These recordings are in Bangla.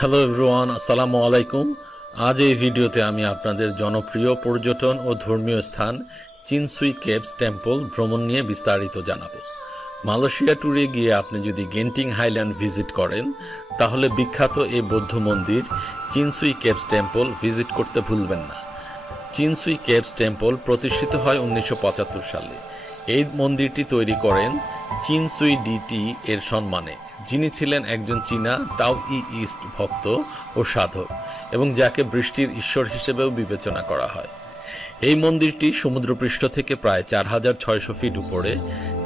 হ্যালো এভরিওয়ান, আসসালামু আলাইকুম। আজ এই ভিডিওতে আমি আপনাদের জনপ্রিয় পর্যটন ও ধর্মীয় স্থান চিনসুই কেভস টেম্পল ভ্রমণ নিয়ে বিস্তারিত জানাবো। মালয়েশিয়া ট্যুরে গিয়ে আপনি যদি গেন্টিং হাইল্যান্ড ভিজিট করেন তাহলে বিখ্যাত এই বৌদ্ধ মন্দির চিনসুই কেভস টেম্পল ভিজিট করতে ভুলবেন না। চিনসুই কেভস টেম্পল প্রতিষ্ঠিত হয় 1975 সালে। এই মন্দিরটি তৈরি করেন চিনসুই ডিটি এর সম্মানে, যিনি ছিলেন একজন চীনা তাও ইস্ট ভক্ত ও সাধক এবং যাকে বৃষ্টির ঈশ্বর হিসেবেও বিবেচনা করা হয়। এই মন্দিরটি সমুদ্রপৃষ্ঠ থেকে প্রায় 4600 ফিট উপরে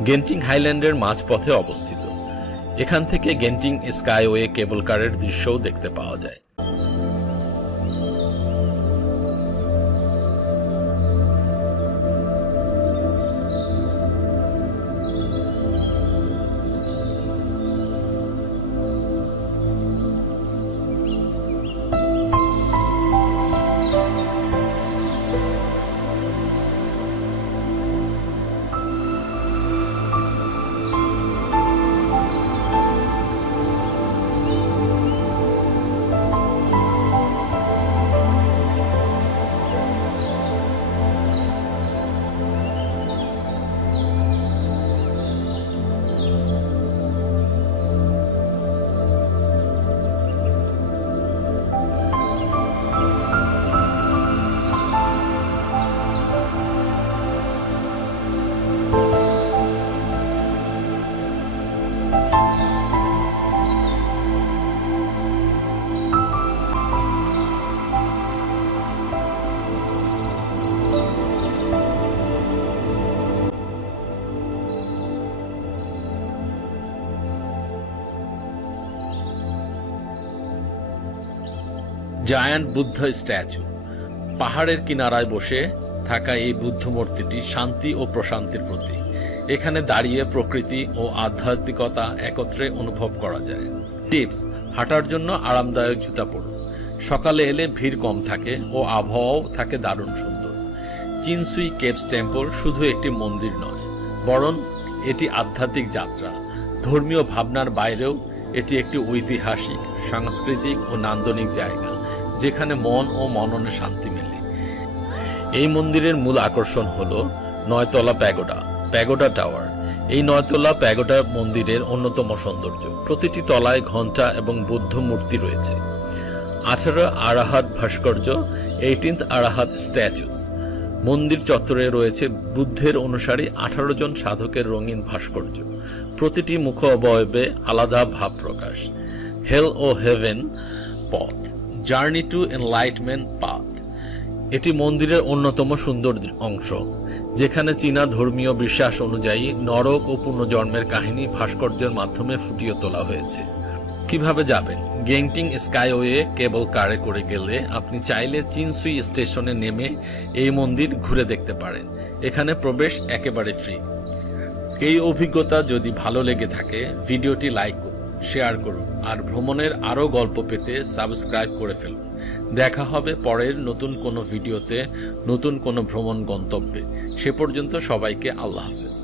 গেন্টিং হাইল্যান্ডের মাঝপথে অবস্থিত। এখান থেকে গেন্টিং স্কাইওয়ে কেবল কারের দৃশ্যও দেখতে পাওয়া যায়। Giant Buddha statue. পাহাড়ের কিনারায় বসে থাকা এই বুদ্ধ মূর্তিটি শান্তি ও প্রশান্তির প্রতীক। এখানে দাঁড়িয়ে প্রকৃতি ও আধ্যাত্মিকতা একত্রে অনুভব করা যায়। টিপস: হাঁটার জন্য আরামদায়ক জুতা পরুন। সকালে এলে ভিড় কম থাকে ও আবহাওয়াও থাকে দারুণ সুন্দর। চিনসুই কেভস টেম্পল শুধু একটি মন্দির নয়, বরং এটি আধ্যাত্মিক যাত্রা। ধর্মীয় ভাবনার বাইরেও এটি একটি ঐতিহাসিক, সাংস্কৃতিক ও নান্দনিক জায়গা যেখানে মন ও মননে শান্তি মেলে। এই মন্দিরের মূল আকর্ষণ হল 9 তলা প্যাগোডা টাওয়ার। এই 9 তলা প্যাগোডা মন্দিরের অন্যতম সৌন্দর্য। প্রতিটি তলায় ঘণ্টা এবং বৌদ্ধ মূর্তি রয়েছে। 18 আরাহাত ভাস্কর্য, 18th আরাহাত স্ট্যাচুস। মন্দির চত্বরে রয়েছে বুদ্ধের অনুসারী 18 জন সাধকের রঙিন ভাস্কর্য। প্রতিটি মুখ অবয়বে আলাদা ভাব প্রকাশ। হেল ও হেভেন পথ, জার্নি টু এনলাইটমেন্ট পাথ। এটি মন্দিরের অন্যতম সুন্দর অংশ, যেখানে চীনা ধর্মীয় বিশ্বাস অনুযায়ী নরক ও পুনর্জন্মের কাহিনী ভাস্কর্যের মাধ্যমে ফুটিয়ে তোলা হয়েছে। কিভাবে যাবেন? গেন্টিং স্কাইওয়ে কেবল কারে করে গেলে আপনি চাইলে চিনসুই স্টেশনে নেমে এই মন্দির ঘুরে দেখতে পারেন। এখানে প্রবেশ একেবারে ফ্রি। এই অভিজ্ঞতা যদি ভালো লেগে থাকে ভিডিওটি লাইক করুন, শেয়ার করুন আর ভ্রমণের আরও গল্প পেতে সাবস্ক্রাইব করে ফেলুন। দেখা হবে পরের নতুন কোনো ভিডিওতে, নতুন কোনো ভ্রমণ গন্তব্যে। সে পর্যন্ত সবাইকে আল্লাহ হাফেজ।